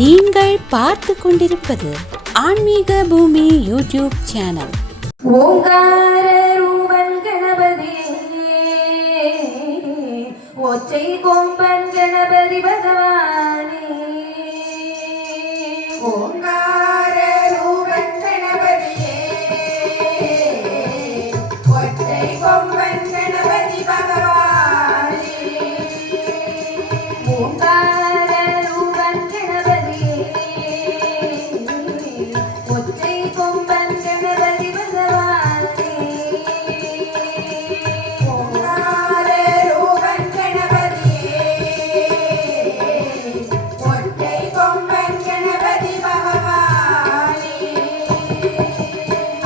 நீங்கள் பார்த்து கொண்டிருப்பது ஆன்மீக பூமி யூடியூப் சேனல். ஓங்கார ரூபன் கணபதி, ஒற்றை கொம்பன் கணபதி பகவானே. ஓங்கார ரூபன் கணபதியே, ஒற்றை கொம்பன் கணபதி பகவானே. ஓங்கார ரூபன் கணபதியே, ஒற்றை கொம்பன் கணபதி பகவானே. ஓங்கார ரூபன் கணபதியே, ஒற்றை கொம்பன் கணபதி பகவானே.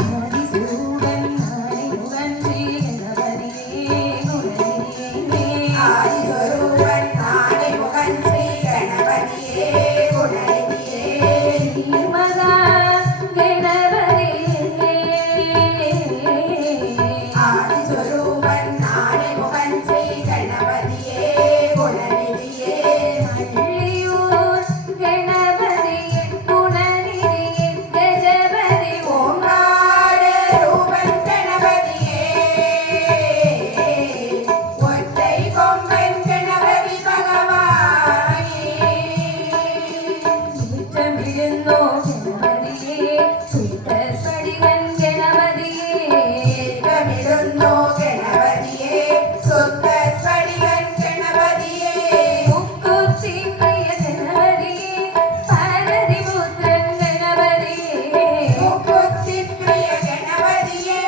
ஆதிசூடன் ஆதிமுகன் ஸ்ரீ கணபதியே குணநிதியே. ஆதிஸ்வரூபன் ஆதிமுகன் ஸ்ரீ கணபதியே குணநிதியே. ஸ்ரீமகா கணபதியே. ஆதிஸ்வரூபன் ஆதிமுகன் ஸ்ரீ கணபதியே குணநிதியே. மல்லியூர் கணபதியே குணநிதியே கஜபதி. ஓங்கார ரூபன் கணபதியே, ஒற்றை கொம்பன் கணபதி பகவானே. சுற்றமிழுந்தோ கணபதியே, சுட்டஸ்படிகன் கணபதியே. தமிழுந்தோ கணபதியே, சுத்த ஸ்படிகன் கணபதியே. முக்குத்தி பிரிய கணபதியே, பார்வதிபுத்திரன் கணபதியே. முக்குத்தி பிரிய கணபதியே,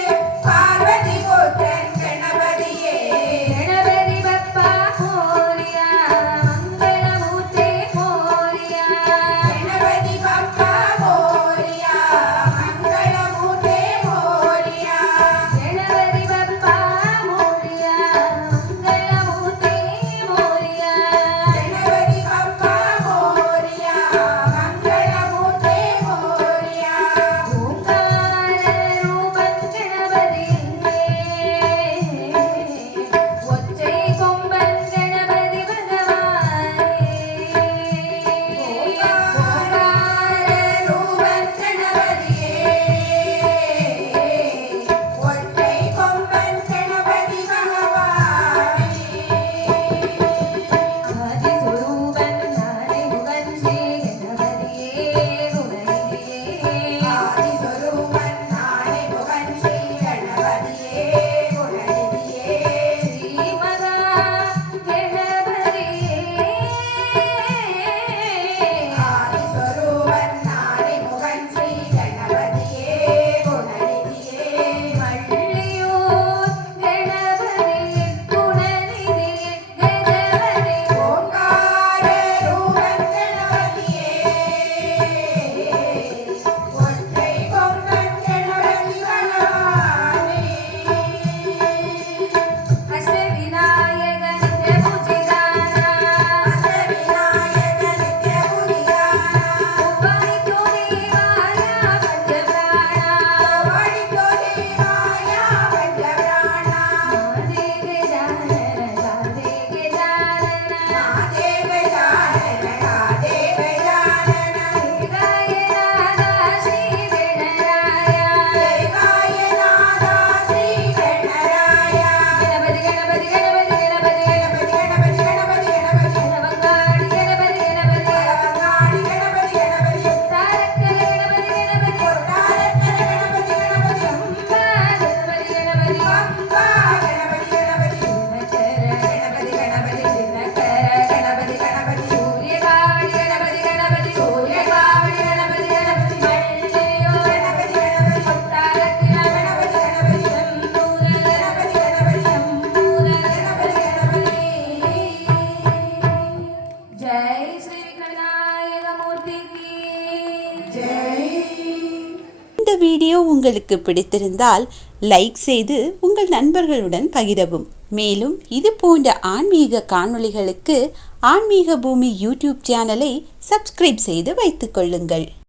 பார்வதி புத்திரன் கணபதியே. கணபதி பப்பா மோரியா, மங்களமூர்த்தி மோரியா. கணபதி பப்பா மோரியா, மங்களமூர்த்தே மோரியா. கணபதி பப்பா மோரியா, மங்களமூர்த்தி மோரியா. கணபதி பப்பா மோரியா, மங்களமூர்த்தே மோரியா. ஓங்கார ரூபன் கணபதியே, ஒற்றை கொம்பன் கணபதி பகவானே. ஓங்கார ரூபன் கணபதியே, ஒற்றை கொம்பன் கணபதி பகவானே. ஆதிஸ்வரூபன் ஆதிமுகன் ஸ்ரீ கணபதியே குணநிதியே. ஆதிஸ்வரூபன் ஆதிமுகன் ஸ்ரீ கணபதியே குணநிதியே. ஸ்ரீமகா கணபதியே. ஆதிஸ்வரூபன் ஆதிமுகன் ஸ்ரீ கணபதியே குணநிதியே. மல்லியூர் கணபதியே குணநிதியே கஜபதி. ஓங்கார ரூபன் கணபதியே, ஒற்றை கொம்பன் கணபதி பகவானே. அஷ்டவிநாயக நித்ய பூஜிதானா. அஷ்டவிநாயக நித்ய பூஜிதானா. உபனிதோ தேவாய பஞ்சபிராணா. ஓடித்தோ தேவாய பஞ்சபிராணா. மாதே கஜானன ராதே கஜானன. ராதே கஜானன ராதே கஜானன. தேவாய நாதா ஸ்ரீ கணராயா. தேவாய நாதா ஸ்ரீ கணராய. கணபதி கணபதி கணபதி கணபதி கணபதி கணபதி கணபதி கணபதி. கணவங்காடி கணபதி கணபதி. கணவங்காடி கணபதி கணபதி. தாரக்கல கணபதி கணபதி. கொட்டாரக்கர கணபதி கணபதி. அம்பா கணபதி கணபதி. பம்பா கணபதி கணபதி. கணபதி கணபதி. கணபதி கணபதி. சூரியகாவடி கணபதி கணபதி. சூரியகாவடி கணபதி கணபதி. மல்லியோ கணபதி கணபதி. கொட்டாரத்தில கணபதி கணபதி. சம்பூர கணபதி கணபதி. சம்பூர. கணபதி கணபதி. ஜெய் ஸ்ரீ விநாயக மூர்த்திக்கு ஜெய். இந்த வீடியோ உங்களுக்கு பிடித்திருந்தால் லைக் செய்து உங்கள் நண்பர்களுடன் பகிரவும். மேலும் இது போன்ற ஆன்மீக காணொளிகளுக்கு ஆன்மீக பூமி யூடியூப் சேனலை சப்ஸ்கிரைப் செய்து வைத்துக் கொள்ளுங்கள்.